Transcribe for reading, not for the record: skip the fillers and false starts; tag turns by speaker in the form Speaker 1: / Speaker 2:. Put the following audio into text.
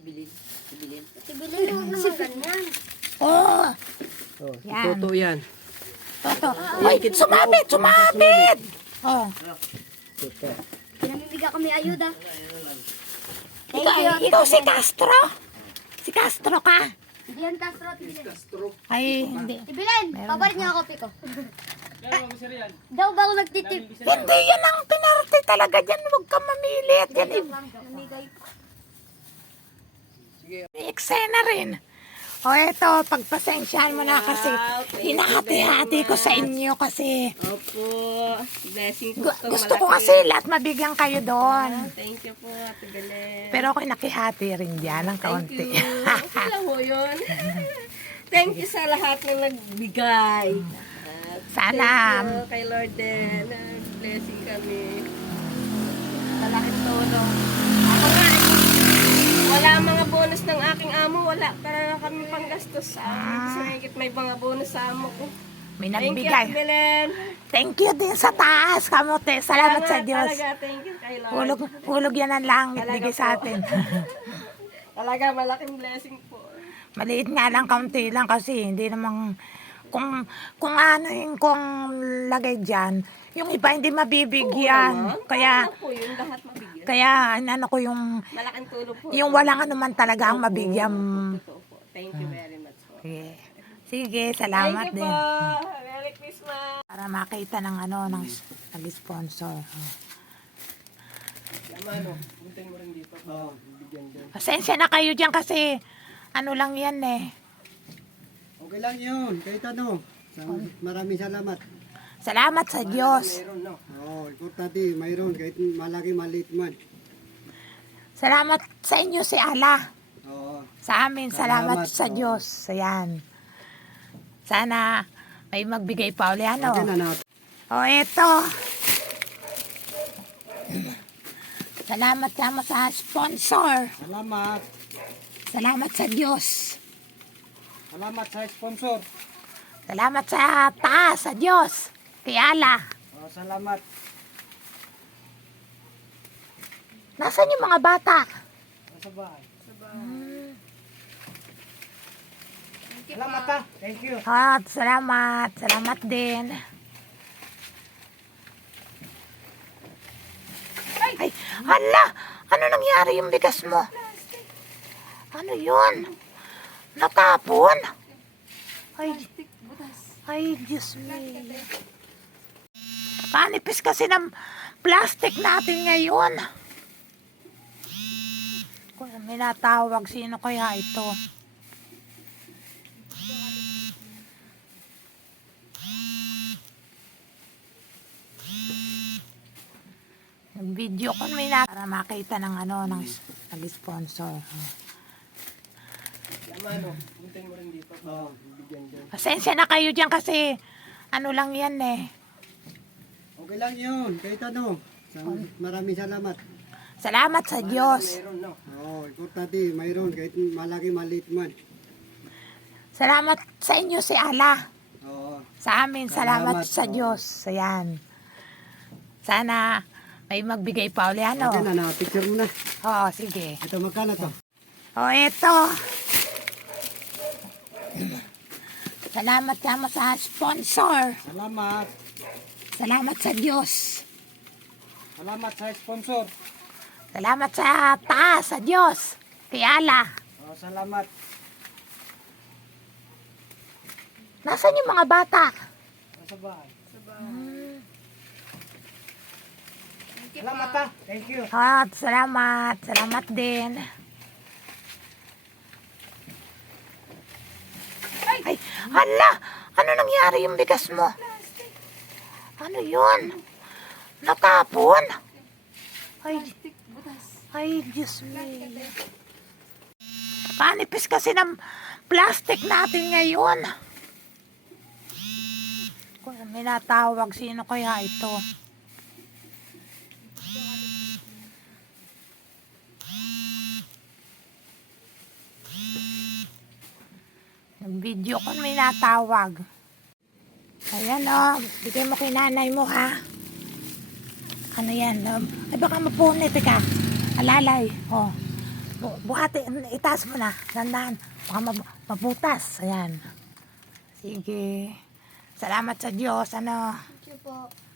Speaker 1: Ibilin. Ibilin.
Speaker 2: Ibilin mo naman ganyan.
Speaker 3: Oh,
Speaker 4: Oh,
Speaker 3: yan.
Speaker 4: Toto yan.
Speaker 3: Toto. Ay, sumabit, sumabit. Oh.
Speaker 4: Toto.
Speaker 2: Pinamimiga kami ayuda.
Speaker 3: Ikaw si Castro? Si Castro ka?
Speaker 2: Hindi yan Castro at Ibilin.
Speaker 3: Ay, hindi.
Speaker 2: Ibilin, papalit niya ako piko. Daw ba ako nagtitip?
Speaker 3: Hindi, yan ang pinarte talaga dyan. Huwag ka mamilit. Yan
Speaker 2: Namigay pa.
Speaker 3: may eksena rin. O eto, pagpasensyahan mo na kasi hinahati-hati ko sa inyo kasi
Speaker 1: Opo. Blessing po.
Speaker 3: gusto ko kasi lahat mabigyan kayo doon.
Speaker 1: Thank you po, Ate Belen.
Speaker 3: Pero ako'y nakihati rin dyan ng
Speaker 1: Thank
Speaker 3: kaunti.
Speaker 1: you. Alam mo yun. Thank you sa lahat na nagbigay. At
Speaker 3: Sana.
Speaker 1: thank you kay Lord din. Blessing kami. Malaking tulong. Ako nga, wala mga bonus ng aking amo. Wala para kami panggastos sa amin. May mga bonus sa amo ko.
Speaker 3: May
Speaker 1: Thank you, Ate
Speaker 3: nagbigay.
Speaker 1: Belen.
Speaker 3: Thank you din sa taas, kamote. Salamat sa Diyos.
Speaker 1: Talaga, thank you kay Lord.
Speaker 3: Hulog yan ang langit
Speaker 1: Talaga
Speaker 3: bigay sa atin.
Speaker 1: Talaga, malaking blessing po.
Speaker 3: Maliit nga lang, kaunti lang kasi hindi namang kung ano yung kung lagay dyan, yung iba hindi mabibigyan. Kaya
Speaker 1: Ano po yun, lahat mabigyan.
Speaker 3: kaya ano ko yung
Speaker 1: Malaking tulong po.
Speaker 3: walang ano man talaga ang mabigyan.
Speaker 1: Totoo po. Thank you very much po.
Speaker 3: Sige, sige, salamat
Speaker 1: Thank you
Speaker 3: din.
Speaker 1: po. Merry Christmas.
Speaker 3: Para makita ng ano ng nag-sponsor.
Speaker 4: Lamano, buntay mo rin dito. Oo, bigyan din.
Speaker 3: Pasensya na kayo diyan kasi ano lang yan eh.
Speaker 4: Okay lang yun, kahit ano. Maraming salamat.
Speaker 3: Salamat sa Diyos.
Speaker 4: Mayroon, no? Oo, importante, mayroon, kahit malaki, maliit man.
Speaker 3: Salamat sa inyo si Allah.
Speaker 4: Oo.
Speaker 3: Sa amin, salamat
Speaker 4: Salamat,
Speaker 3: sa
Speaker 4: oo.
Speaker 3: Diyos. Ayan. Sana may magbigay pa uli ano.
Speaker 4: Okay na natin.
Speaker 3: O eto. Salamat sa sponsor.
Speaker 4: Salamat.
Speaker 3: Salamat sa Diyos.
Speaker 4: Salamat sa sponsor.
Speaker 3: Salamat sa taas, sa Diyos. Kay Allah.
Speaker 4: Oo, salamat.
Speaker 3: Nasaan yung mga bata?
Speaker 4: Sa bahay. Salamat ha. Thank you.
Speaker 3: At salamat. Salamat din. Ay, hala! Ano nangyari yung bigas mo? Ano yun? Natapon? Ay, Diyos me. Kanipis kasi ng plastic natin ngayon. Kung may natawag, sino kaya ito? Video ko may para makita ng ano ng nag-sponsor.
Speaker 4: Lamano, buntay mo rin dito. Oo, bigyan din.
Speaker 3: Pasensya na kayo diyan kasi ano lang yan eh.
Speaker 4: Okay lang yun, kahit ano. Maraming salamat.
Speaker 3: Salamat sa Diyos.
Speaker 4: Mayroon, no? Oo, importante, mayroon, kahit malaki, maliit man.
Speaker 3: Salamat sa inyo si Allah.
Speaker 4: Oo.
Speaker 3: Sa amin, salamat
Speaker 4: Salamat,
Speaker 3: sa
Speaker 4: oo.
Speaker 3: Diyos. Ayan. Sana may magbigay pa uli ano.
Speaker 4: Okay na, na-picture mo na.
Speaker 3: Oo, sige.
Speaker 4: Ito, magkano to?
Speaker 3: O eto. Salamat sa sponsor.
Speaker 4: Salamat.
Speaker 3: Salamat sa Diyos.
Speaker 4: Salamat sa sponsor.
Speaker 3: Salamat sa taas, sa Diyos. Kay Allah.
Speaker 4: Oo, salamat.
Speaker 3: Nasaan yung mga bata?
Speaker 4: Sa bahay. Salamat ha. Thank you.
Speaker 3: At salamat. Salamat din. Ay, hala! Ano nangyari yung bigas mo? Ano yun? Natapon? Ay, Diyos me. Kanipis kasi ng plastic natin ngayon. Kung may natawag, sino kaya ito? Video ko may natawag. Ayan o, bigay mo kay nanay mo ha. Ano yan? Ay baka mapunit ka. Alalay. O. Buhati, itaas mo na. Dandan. Baka mabutas. Ayan. Sige. Salamat sa Diyos. Ano?
Speaker 2: Thank you po.